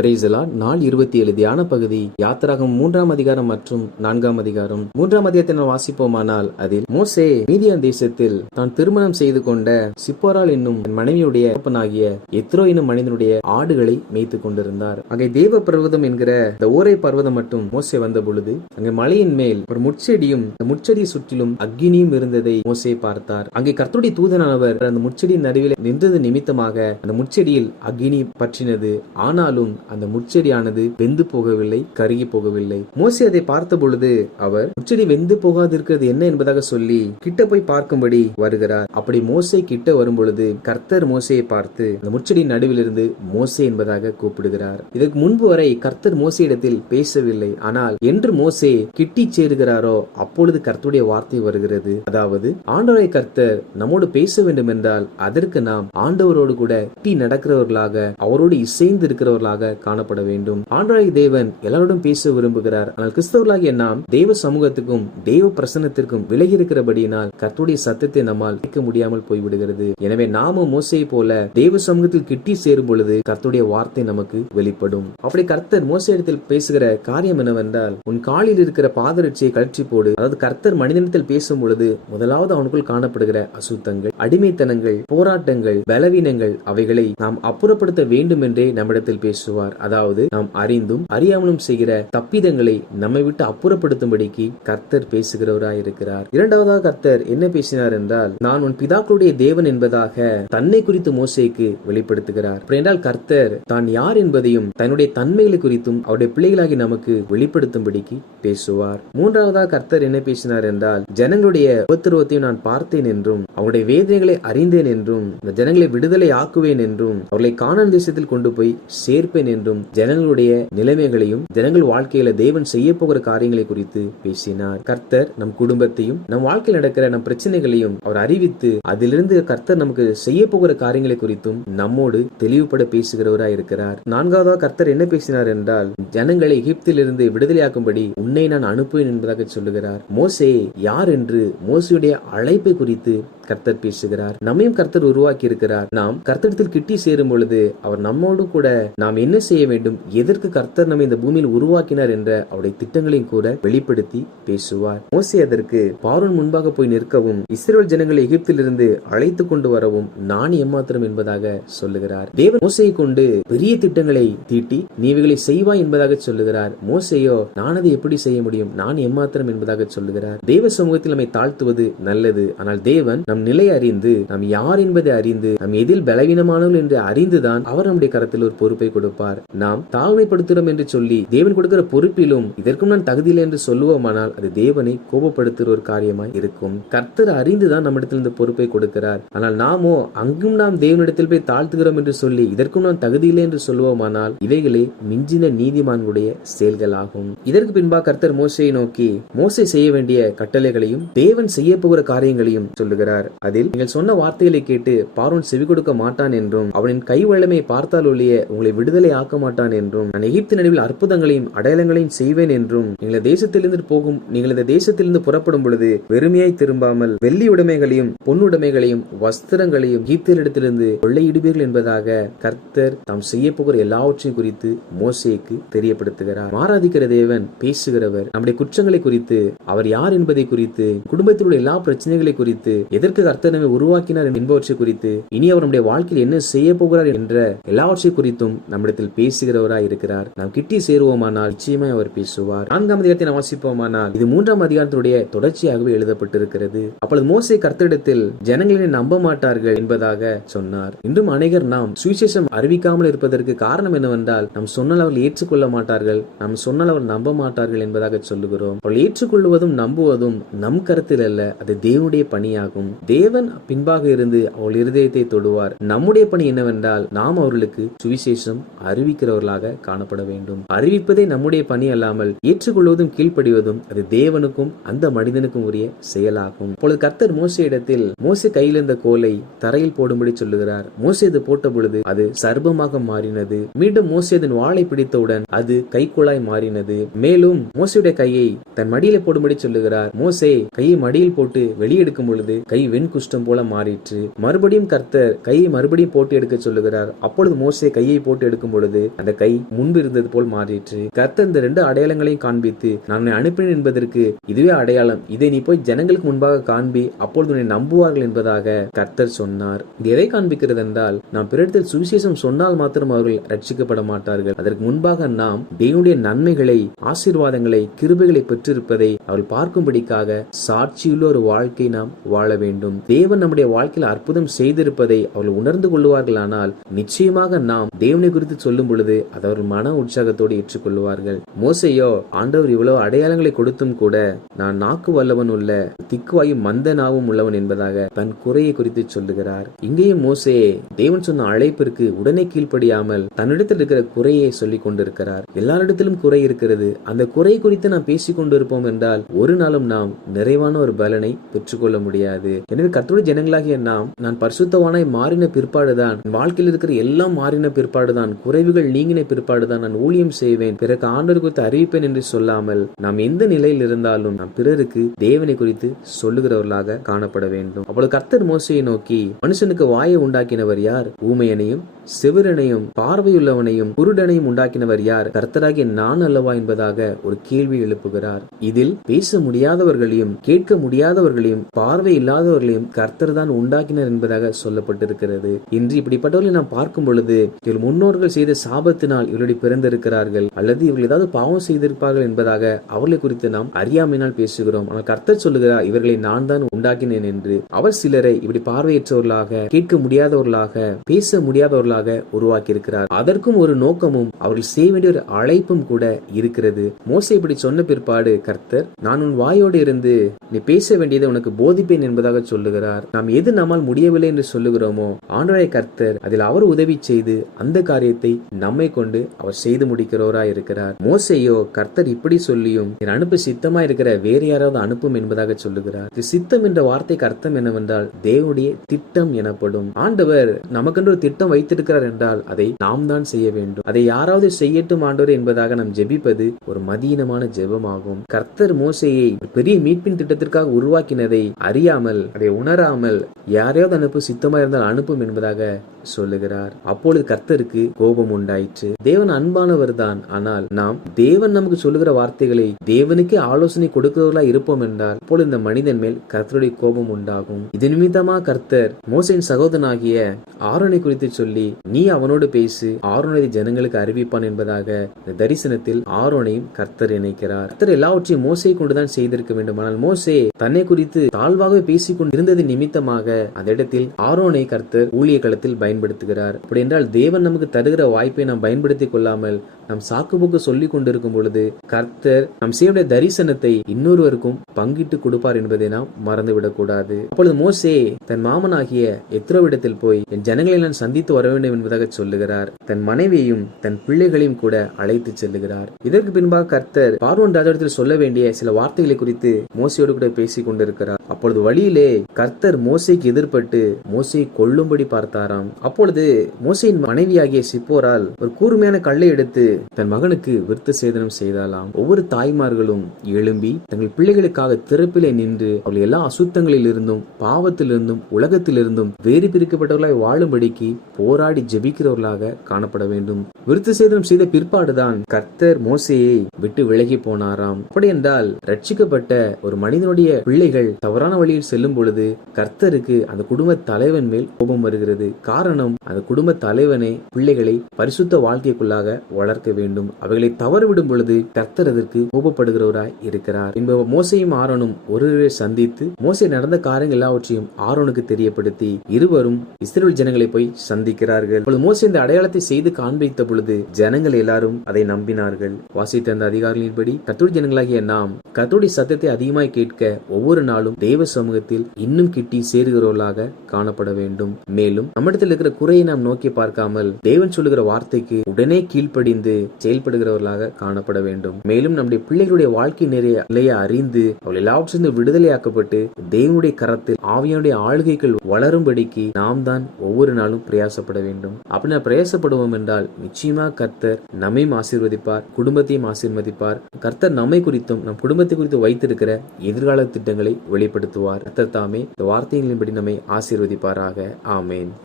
Praise the Lord. நாள் 27 தியான பகுதி யாத்திராகமம் 3ஆம் அதிகாரம் மற்றும் 4ஆம் அதிகாரம். 3ஆம் அதிகாரத்தை நாம் வாசிப்போமானால் அதில் மோசே மீதியான் தேசத்தில் தான் திருமணம் செய்து கொண்ட சிப்போராள் என்னும் மனைவியுடைய தகப்பனாகிய எத்ரோ என்னும் மனிதனுடைய ஆடுகளை மேய்த்து கொண்டிருந்தார். அங்கே தேவ பர்வதம் என்கிற இந்த ஓரை பர்வதம் மட்டும் மோசே வந்த பொழுது அங்கே மலையின் மேல் ஒரு முட்செடியும் அந்த முட்செடியை சுற்றிலும் அக்கினியும் இருந்ததை மோசே பார்த்தார். அங்கே கர்த்தருடைய தூதனானவர் அந்த முட்செடியின் நடுவில் நின்றது நிமித்தமாக அந்த முட்செடியில் அக்கினி பற்றினது. ஆனாலும் அந்த முட்செடியானது வெந்து போகவில்லை, கருகி போகவில்லை. மோசே அதை பார்த்த பொழுது அவர் முட்செடி வெந்து போகாதிருக்கிறது என்ன என்பதாக சொல்லி கிட்ட போய் பார்க்கும்படி வருகிறார். அப்படி மோசே கிட்ட வரும் பொழுது கர்த்தர் மோசையை பார்த்து அந்த முட்செடியின் நடுவில் இருந்து மோசே என்பதாக கூப்பிடுகிறார். இதற்கு முன்பு வரை கர்த்தர் மோசையிடத்தில் பேசவில்லை. ஆனால் என்று மோசே கிட்டி சேருகிறாரோ அப்பொழுது கர்த்தருடைய வார்த்தை வருகிறது. அதாவது ஆண்டவரை கர்த்தர் நம்மோடு பேச வேண்டும் என்றால் அதற்கு நாம் ஆண்டவரோடு கூட கிட்டி நடக்கிறவர்களாக அவரோடு இசைந்து இருக்கிறவர்களாக காணப்பட வேண்டும். ஆண்டவராகிய தேவன் எல்லாரோடும் பேச விரும்புகிறார். ஆனால் கிறிஸ்தவர்களாகிய நாம் தேவ சமூகத்துக்கும் தேவ பிரசன்னத்திற்கும் விலகி இருக்கிறபடியினால் கர்த்தருடைய சத்தத்தை நம்மால் கேட்க முடியாமல் போய்விடுகிறது. எனவே நாமும் மோசையை போல தேவ சமூகத்தில் கிட்டி சேரும் பொழுது கர்த்தருடைய வார்த்தை நமக்கு வெளிப்படும். அப்படி கர்த்தர் மோசையிடத்தில் பேசுகிற காரியம் என்னவென்றால், உன் காலில் இருக்கிற பாதரட்சியை கழற்றி போடு. அதாவது கர்த்தர் மனிதனத்தில் பேசும் பொழுது முதலாவது அவனுக்குள் காணப்படுகிற அசுத்தங்கள், அடிமைத்தனங்கள், போராட்டங்கள், பலவீனங்கள் அவைகளை நாம் அப்புறப்படுத்த வேண்டும் என்றே நம்மிடத்தில் பேசுவார். அதாவது நாம் அறிந்தும் அறியாமலும் செய்கிற தப்பிதங்களை நம்மை விட்டு அப்புறப்படுத்தும்படிக்கு கர்த்தர் பேசுகிறவராய் இருக்கிறார். இரண்டாவதாக கர்த்தர் என்ன பேசினார் என்றால், நான் உன் பிதாக்களுடைய தேவன் என்பதாக தன்னை குறித்து மோசேக்கு வெளிப்படுத்துகிறார். என்றால் கர்த்தர் தான் யார் என்பதையும் தன்னுடைய தன்மைகளை குறித்தும் அவருடைய பிள்ளைகளாகி நமக்கு வெளிப்படுத்தும்படிக்கு பேசுவார். மூன்றாவதாக கர்த்தர் என்ன பேசினார் என்றால், ஜனங்களுடைய உபத்திரவத்தையும் நான் பார்த்தேன் என்றும் அவருடைய வேதனைகளை அறிந்தேன் என்றும் இந்த ஜனங்களை விடுதலை ஆக்குவேன் என்றும் அவர்களை கானான் தேசத்தில் கொண்டு போய் சேர்ப்பேன் என்றும் ஜனங்களுடைய நிலைமைகளையும் ஜனங்கள் வாழ்க்கையில தேவன் செய்ய போகிற காரியங்களை குறித்து பேசினார். கர்த்தர் நம் குடும்பத்தையும் நம் வாழ்க்கையில் நடக்கிற நம் பிரச்சனைகளையும் அவர் அறிவித்து அதிலிருந்து கர்த்தர் நமக்கு செய்ய போகிற காரியங்களை குறித்தும் நம்மோடு தெளிவுபட பேசுகிறவராய் இருக்கிறார். நான்காவதாக கர்த்தர் என்ன பேசினார் என்றால், ஜனங்களை எகிப்திலிருந்து விடுதலையாக்கும்படி உன்னை நான் அனுப்புவேன் என்பதாக சொல்லுகிறார். மோசே யார் என்று மோசையுடைய அழைப்பை குறித்து கர்த்தர் பேசுகிறார். நம்மையும் கர்த்தர் உருவாக்கி இருக்கிறார். நாம் கர்த்தரிடத்தில் கிட்டி சேரும் பொழுது அவர் நம்மோடு கூட நாம் என்ன செய்ய வேண்டும், எதற்கு கர்த்தர் நம்மை இந்த பூமியில் உருவாக்கினார் என்ற அவருடைய திட்டங்களையும் கூட வெளிப்படுத்தி பேசுவார். மோசே அதற்கு பார்வோன் முன்பாக போய் நிற்கவும் இஸ்ரவேல் ஜனங்களை எகிப்திலிருந்து அழைத்து கொண்டு வரவும் நான் எம்மாத்திரம் என்பதாக சொல்லுகிறார். தேவன் மோசையை கொண்டு பெரிய திட்டங்களை தீட்டி நீவைகளை செய்வாய் என்பதாக சொல்லுகிறார். மோசையோ நான் அதை எப்படி செய்ய முடியும், நான் எம்மாத்திரம் என்பதாக சொல்லுகிறார். தேவ சமூகத்தில் நம்மை தாழ்த்துவது நல்லது. ஆனால் தேவன் நம் நிலை அறிந்து நாம் யார் என்பதை அறிந்து நாம் எதில் பலவீனமானவர்கள் என்று அறிந்துதான் அவர் நம்முடைய கரத்தில் ஒரு பொறுப்பை கொடுப்பார். நாம் தாழ்மைப்படுத்துகிறோம் என்று சொல்லி தேவன் கொடுக்கிற பொறுப்பிலும் இதற்கும் நான் தகுதியில்லை என்று சொல்லுவோமானால் அது தேவனை கோபப்படுத்துகிற ஒரு காரியமாய் இருக்கும். கர்த்தர் அறிந்துதான் நம்மிடத்தில் இந்த பொறுப்பை கொடுக்கிறார். ஆனால் நாமோ அங்கும் நாம் தேவனிடத்தில் போய் தாழ்த்துகிறோம் என்று சொல்லி இதற்கும் நான் தகுதியில்லை என்று சொல்லுவோமானால் இவைகளே மிஞ்சின நீதிமான்களுடைய செயல்கள் ஆகும். இதற்கு பின்பாக கர்த்தர் மோசையை நோக்கி மோசே செய்ய வேண்டிய கட்டளைகளையும் தேவன் செய்ய போகிற காரியங்களையும் சொல்லுகிறார். அதில் நீங்கள் சொன்ன வார்த்தைகளை கேட்டு பார்வோன் செவி கொடுக்க மாட்டான் என்றும் அவனின் கை வல்லமை பார்த்தால் ஒழிய உங்களை விடுதலை ஆக்க மாட்டான் என்றும் நான் எகிப்து நடுவில் அற்புதங்களையும் அடையாளங்களையும் செய்வேன் என்றும் நீங்கள் இந்த தேசத்திலிருந்து புறப்படும் பொழுது வெறுமையாய் திரும்பாமல் வெள்ளி உடைமைகளையும் பொன்னுடைமைகளையும் வஸ்திரங்களையும் எகிப்திலிடத்திலிருந்து கொள்ளையிடுவீர்கள் என்பதாக கர்த்தர் தாம் செய்ய போகிற எல்லாவற்றையும் குறித்து மோசேக்கு தெரியப்படுத்துகிறார். ஆராதிக்கிற தேவன் பேசுகிறவர். நம்முடைய குற்றங்களை குறித்து அவர் யார் என்பதை குறித்து குடும்பத்தில் உள்ள எல்லா பிரச்சனைகளை குறித்து எதற்கு கர்த்தர் நம்மை உருவாக்கினார் என்பவற்றை குறித்து இனி அவர் நம்முடைய வாழ்க்கையில் என்ன செய்ய போகிறார் என்ற எல்லாவற்றை குறித்தும் நம்மிடத்தில் பேசுகிறவராய் இருக்கிறார். நாம் கிட்டி சேருவோமானால் நிச்சயமாய் அவர் பேசுவார். 4ஆம் அதிகாரத்தை நாம் வாசிப்போமானால் இது 3ஆம் அதிகாரத்துடைய தொடர்ச்சியாகவே எழுதப்பட்டிருக்கிறது. அப்பொழுது மோசே கர்த்தரிடத்தில் ஜனங்களை நம்ப மாட்டார்கள் என்பதாக சொன்னார். இன்றும் அநேகர் நாம் சுவிசேஷம் அறிவிக்காமல் இருப்பதற்கு காரணம் என்னவென்றால் நாம் சொன்னால் அவர்கள் ஏற்றுக்கொள்ள மாட்டார்கள், நாம் சொன்னால் அவர் நம்ப மாட்டார்கள் என்பதாக சொல்லுகிறோம். அவர்கள் ஏற்றுக்கொள்வதும் நம்புவதும் நம் கருத்தில் அல்ல, அது தேவனுடைய பணியாகும். தேவன் பின்பாக இருந்து அவள் இருதயத்தை தொடுவார். நம்முடைய பணி என்னவென்றால் நாம் அவர்களுக்கு சுவிசேஷம் அறிவிக்கிறவர்களாக காணப்பட வேண்டும். அறிவிப்பதே நம்முடைய பணி அல்லாமல் ஏற்றுக்கொள்வதும் கீழ்ப்படிவதும் அது தேவனுக்கும் அந்த மனிதனுக்கும் உரிய செயலாகும். அப்பொழுது கர்த்தர் மோசையிடத்தில் மோசே கையில் இருந்த கோலை தரையில் போடும்படி சொல்லுகிறார். மோசே இது போட்ட பொழுது அது சர்ப்பமாக மாறினது. மீண்டும் மோசே அதன் வாளை பிடித்தவுடன் அது கைக்குழாய் மாறினது. மேலும் மோசையுடைய கையை தன் மடியில போடும்படி சொல்லுகிறார். மோசே கையை மடியில் போட்டு வெளியெடுக்கும் பொழுது கை வெண்குஷ்டம் போல மாறிற்று. மறுபடியும் கர்த்தர் கையை மறுபடியும் போட்டு எடுக்க சொல்லுகிறார். அப்பொழுது மோசே கையை போட்டு எடுக்கும் பொழுது பொழுது அந்த கை முன்பு இருந்தது போல் மாறிற்று. கர்த்தர் இந்த 2 அடையாளங்களையும் காண்பித்து, நான் உன்னை அனுப்பினேன் என்பதற்கு இதுவே அடையாளம், இதை நீ போய் ஜனங்களுக்கு முன்பாக காண்பி, அப்பொழுது உன்னை நம்புவார்கள் என்பதாக கர்த்தர் சொன்னார். இது எதை காண்பிக்கிறது என்றால், நாம் பிறரிடத்தில் சுவிசேஷம் சொன்னால் மாத்திரம் அவர்கள் ரட்சிக்கப்பட மாட்டார்கள். அதற்கு முன்பாக நாம் தேவனுடைய நன்மைகளை, ஆசீர்வாதங்களை, கிருபைகளை பெற்றிருப்பதை அவர்கள் பார்க்கும்படிக்காக சாட்சியுள்ள ஒரு வாழ்க்கை நாம் வாழ வேண்டும். தேவன் நம்முடைய வாழ்க்கையில் அற்புதம் செய்திருப்பதை அவர்கள் உணர்ந்து கொள்வார்களானால் நிச்சயமாக நாம் தேவனை குறித்து சொல்லும் பொழுது அதை அவர்கள் மன உற்சாகத்தோடு ஏற்றுக்கொள்வார்கள். மோசேயோ, ஆண்டவர் இவ்வளவு அடையாளங்களை கொடுத்தும் கூட நான் நாக்கு வல்லவன் உள்ள திக்குவாயும் மந்த நாவும் உள்ளவன் என்பதாக தன் குறையை குறித்து சொல்லுகிறார். இங்கேயும் மோசே தேவன் சொன்ன அழைப்பிற்கு உடனே கீழ்ப்படியாமல் தன்னிடத்தில் இருக்கிற குறையை சொல்லிக் கொண்டிருக்கிறார். எல்லாரிடத்திலும் குறை இருக்கிறது. அந்த குறை குறித்து நாம் பேசிக் கொண்டிருப்போம் என்றால் ஒரு நாளும் நாம் நிறைவான ஒரு பலனை பெற்றுக்கொள்ள முடியாது. எனவே கர்த்தருடைய ஜனங்களாகிய நான் பரிசுத்தவானாய் மாறின பிற்பாடுதான், வாழ்க்கையில் இருக்கிற எல்லாம் மாறின பிற்பாடுதான், குறைவுகள் நீங்கின பிற்பாடுதான் நான் ஊழியம் செய்வேன், பிறகு ஆண்டவர் குறித்து அறிவிப்பேன் என்று சொல்லாமல் நாம் எந்த நிலையில் இருந்தாலும் நாம் பிறருக்கு தேவனை குறித்து சொல்லுகிறவர்களாக காணப்பட வேண்டும். அப்பொழுது கர்த்தர் மோசேயை நோக்கி, மனுஷனுக்கு வாயை உண்டாக்கினவர் யார்? ஊமையனையும் செவிரனையும் பார்வையுள்ளவனையும் குருடனையும் உண்டாக்கினவர் யார்? கர்த்தராகிய நான் அல்லவா என்பதாக ஒரு கேள்வி எழுப்புகிறார். இதில் பேச முடியாதவர்களையும் கேட்க முடியாதவர்களையும் பார்வை இல்லாதவர்களையும் கர்த்தர் தான் உண்டாக்கினர் என்பதாக சொல்லப்பட்டிருக்கிறது. இன்று இப்படிப்பட்டவர்களை நாம் பார்க்கும் பொழுது இவர்கள் முன்னோர்கள் செய்த சாபத்தினால் இவருடைய பிறந்திருக்கிறார்கள், அல்லது இவர்கள் ஏதாவது பாவம் செய்திருப்பார்கள் என்பதாக அவர்களை குறித்து நாம் அறியாமையினால் பேசுகிறோம். ஆனால் கர்த்தர் சொல்லுகிறார், இவர்களை நான் தான் உண்டாக்கினேன் என்று. அவர் சிலரை இப்படி பார்வையற்றவர்களாக, கேட்க முடியாதவர்களாக, பேச முடியாதவர்களாக உருவாக்கி இருக்கிறார். அதற்கும் ஒரு நோக்கமும் அவர்கள் செய்ய வேண்டிய ஒரு அழைப்பும் கூட இருக்கிறது. மோசே இப்படி சொன்ன பிற்பாடு கர்த்தர், நான் உன் வாயோடு இருந்து நீ பேச வேண்டியதை உனக்கு போதிப்பேன் என்பதாக சொல்லுகிறார். நாம் எது நம்மால் முடியவில்லை என்று சொல்லுகிறோமோ ஆண்டவராகிய கர்த்தர் அதில் அவர் உதவி செய்து அந்த காரியத்தை நம்மை கொண்டு அவர் செய்து முடிக்கிறவராய் இருக்கிறார். மோசேயோ, கர்த்தர் இப்படி சொல்லியும் என் அனுப்ப சித்தமா இருக்கிற வேறு யாராவது அனுப்பும் என்பதாக சொல்லுகிறார். சித்தம் என்ற வார்த்தைக்கு அர்த்தம் என்னவென்றால் தேவனுடைய திட்டம் எனப்படும். ஆண்டவர் நமக்கென்று ஒரு திட்டம் வைத்திருக்கிறார் என்றால் அதை நாம் தான் செய்ய வேண்டும். அதை யாராவது செய்யட்டும் ஆண்டவர் என்பதாக நாம் ஜெபிப்பது ஒரு மதீனமான ஜெபமாகும். கர்த்தர் மோசேயை பெரிய மீட்பின் திட்டத்திற்காக உருவாக்கினதை அறியாமல், அதை உணராமல் யாரையாவது அனுப்பு சித்தமா இருந்தால் அனுப்பும் என்பதாக சொல்லுகிறார். அப்பொழுது கர்த்தருக்கு கோபம் உண்டாயிற்று. தேவன் அன்பானவர் தான், ஆனால் நாம் தேவன் நமக்கு சொல்லுகிற வார்த்தைகளை தேவனுக்கே ஆலோசனை கொடுக்கிறவர்களா இருப்போம் என்றால் அப்பொழுது இந்த மனிதன் மேல் கர்த்தருடைய கோபம் உண்டாகும். இது நிமித்தமா கர்த்தர் மோசேயின் சகோதரனாகிய ஆரோனை குறித்து சொல்லி, நீ அவனோடு பேசு, ஆரோனை ஜனங்களுக்கு அறிவிப்பான் என்பதாக இந்த தரிசனத்தில் ஆரோனையும் கர்த்தர் இணைக்கிறார். கர்த்தர் எல்லாவற்றையும் மோசே கொண்டுதான் செய்திருக்க வேண்டும். ஆனால் மோசே தன்னை குறித்து தாழ்வாகவே பேசிக் கொண்டிருந்தது நிமித்தமாக அந்த இடத்தில் ஆரோனை கர்த்தர் ஊழிய களத்தில் பயன்படுத்துகிறார். அப்படி என்றால் தேவன் நமக்கு தருகிற வாய்ப்பை நாம் பயன்படுத்திக் கொள்ளாமல் நாம் சாக்குபோக்கு சொல்லிக் கொண்டிருக்கும் பொழுது கர்த்தர் நம் செய்ய தரிசனத்தை இன்னொருவருக்கும் பங்கிட்டு கொடுப்பார் என்பதை நாம் மறந்துவிடக் கூடாது. அப்பொழுது மோசே தன் மாமனாகிய எத்ரோவிடத்தில் போய் என் ஜனங்களை நான் சந்தித்து வர வேண்டும் என்பதாக சொல்லுகிறார். தன் மனைவியையும் தன் பிள்ளைகளையும் கூட அழைத்து செல்லுகிறார். இதற்கு பின்பாக கர்த்தர் பார்வோன் ராஜாவிடத்தில் சொல்ல வேண்டிய சில வார்த்தைகளை குறித்து மோசையோடு கூட பேசிக் கொண்டிருக்கிறார். அப்பொழுது வழியிலே கர்த்தர் மோசைக்கு எதிர்பட்டு மோசையை கொல்லும்படி பார்த்தாராம். அப்பொழுது மோசையின் மனைவியாகிய சிப்போரால் ஒரு கூர்மையான கல்லை எடுத்து தன் மகனுக்கு விருத்த சேதனம் செய்தாலாம். ஒவ்வொரு தாய்மார்களும் எழும்பி தங்கள் பிள்ளைகளுக்காக திறப்பிலே நின்று அவர்கள் எல்லா அசுத்தங்களில் இருந்தும் பாவத்திலிருந்தும் உலகத்திலிருந்தும் வேறு பிரிக்கப்பட்டவர்களாய் வாழும்படிக்கு போராடி ஜெபிக்கிறவர்களாக காணப்பட வேண்டும். விருத்த சேதனம் செய்த பிற்பாடுதான் கர்த்தர் மோசேயை விட்டு விலகி போனாராம். அப்படி என்றால் ரட்சிக்கப்பட்ட ஒரு மனிதனுடைய பிள்ளைகள் தவறான வழியில் செல்லும் பொழுது கர்த்தருக்கு அந்த குடும்ப தலைவன் மேல் கோபம் வருகிறது. காரணம், அந்த குடும்ப தலைவனை பிள்ளைகளை பரிசுத்த வாழ்க்கைக்குள்ளாக வளர்க்க வேண்டும். அவைகளை தவறுவிடும் பொழுது கர்த்தர் அதற்கு கோபப்படுகிறவராய் இருக்கிறார். மோசையும் ஆரோனும் ஒருவரை சந்தித்து மோசே நடந்த காரியங்கள் எல்லாவற்றையும் ஆரோனுக்கு தெரியப்படுத்தி இருவரும் இஸ்ரவேல் ஜனங்களை போய் சந்திக்கிறார்கள். மோசே இந்த அடையாளத்தை செய்து காண்பித்த பொழுது ஜனங்கள் எல்லாரும் அதை நம்பினார்கள். வாசித்த அந்த அதிகாரிகளின்படி கர்த்தருடைய ஜனங்களாகிய நாம் கர்த்தருடைய சத்தத்தை அதிகமாய் கேட்க ஒவ்வொரு நாளும் தேவ சமூகத்தில் இன்னும் கிட்டி சேருகிறவர்களாக காணப்பட வேண்டும். மேலும் நம்மிடத்தில் இருக்கிற குறையை நாம் நோக்கி பார்க்காமல் தேவன் சொல்லுகிற வார்த்தைக்கு உடனே கீழ்ப்படிந்து செயல்படுகிறவர்களாக காணப்பட வேண்டும். மேலும் நம்முடைய பிள்ளைகளுடைய வாழ்க்கை நிலையை அறிந்து அவர்கள் எல்லாவற்றிலிருந்து விடுதலையாக்கப்பட்டு தேவனுடைய கரத்தில் ஆவியானுடைய ஆளுகைகள் வளரும்படிக்கு நாம் தான் ஒவ்வொரு நாளும் பிரயாசப்பட வேண்டும். அப்படி நான் பிரயாசப்படுவோம் என்றால் நிச்சயமா கர்த்தர் நம்மையும் ஆசீர்வதிப்பார், குடும்பத்தையும் ஆசீர்வதிப்பார். கர்த்தர் நம்மை குறித்தும் நம் குடும்பத்தை குறித்து வைத்திருக்கிற எதிர்கால திட்டங்களை வெளிப்படுத்துவார். கர்த்தர் தாமே இந்த வார்த்தைகளின்படி நம்மை ஆசீர்வதிப்பாராக. ஆமேன்.